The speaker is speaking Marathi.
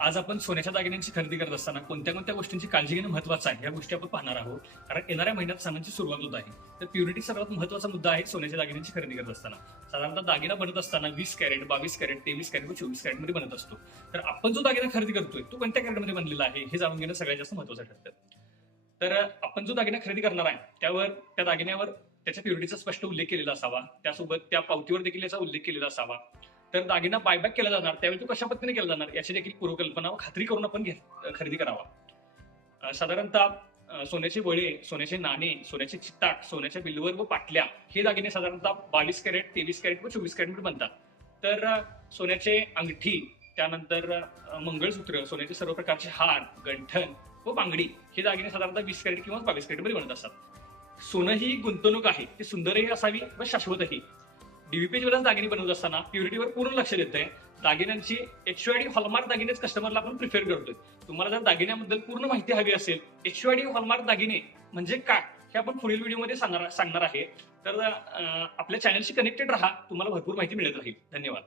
आज आपण सोन्याच्या दागिन्यांची खरेदी करत असताना कोणत्या कोणत्या गोष्टींची काळजी घेणं महत्त्वाचं आहे या गोष्टी आपण पाहणार आहोत. कारण येणाऱ्या महिन्यात सणांची सुरुवात होत आहे. तर प्युरिटी सर्वात महत्त्वाचा मुद्दा आहे सोन्याच्या दागिन्यांची खरेदी करत असताना. साधारणतः दागिना बनत असताना 20 कॅरेट, 22 कॅरेट, 23 कॅरेट व 24 कॅरेट मध्ये बनत असतो. तर आपण जो दागिना खरेदी करतोय तो कोणत्या कॅरेटमध्ये बनलेला आहे हे जाणून घेणं सगळ्यात जास्त महत्त्वाचं ठरतं. तर आपण जो दागिना खरेदी करणार आहे त्या दागिन्यावर त्याच्या प्युरिटीचा स्पष्ट उल्लेख केलेला असावा. त्यासोबत त्या पावतीवर देखील याचा उल्लेख केलेला असावा. तर दागिना बायबॅक केला जाणार त्यावेळी तो कशा पद्धतीने केला जाणार याची देखील पूर्वकल्पना व खात्री करून आपण खरेदी करावा. साधारणतः सोन्याचे वळे, सोन्याचे नाणे, सोन्याचे चित्ताट, सोन्याच्या बिल्वर व पाटल्या हे दागिने साधारणतः 22 कॅरेट, 23 कॅरेट व 24 कॅरेट मध्ये बनतात. तर सोन्याचे अंगठी, त्यानंतर मंगळसूत्र, सोन्याचे सर्व प्रकारचे हार, गंठण व बांगडी हे दागिने साधारणतः 20 कॅरेट किंवा 22 कॅरेट मध्ये बनत असतात. सोनं ही गुंतवणूक आहे, ती सुंदरही असावी व शाश्वतही. डीव्हीपीवरच दागिने बनवत असताना प्युरिटीवर पूर्ण लक्ष देतोय. दागिन्यांची HUID हॉलमार्क दागिनेच कस्टमरला आपण प्रिफर करतोय. तुम्हाला जर दागिन्याबद्दल पूर्ण माहिती हवी असेल, HUID हॉलमार्क दागिने म्हणजे काय हे आपण पुढील व्हिडिओमध्ये सांगणार आहे. तर आपल्या चॅनलशी कनेक्टेड राहा, तुम्हाला भरपूर माहिती मिळत राहील. धन्यवाद.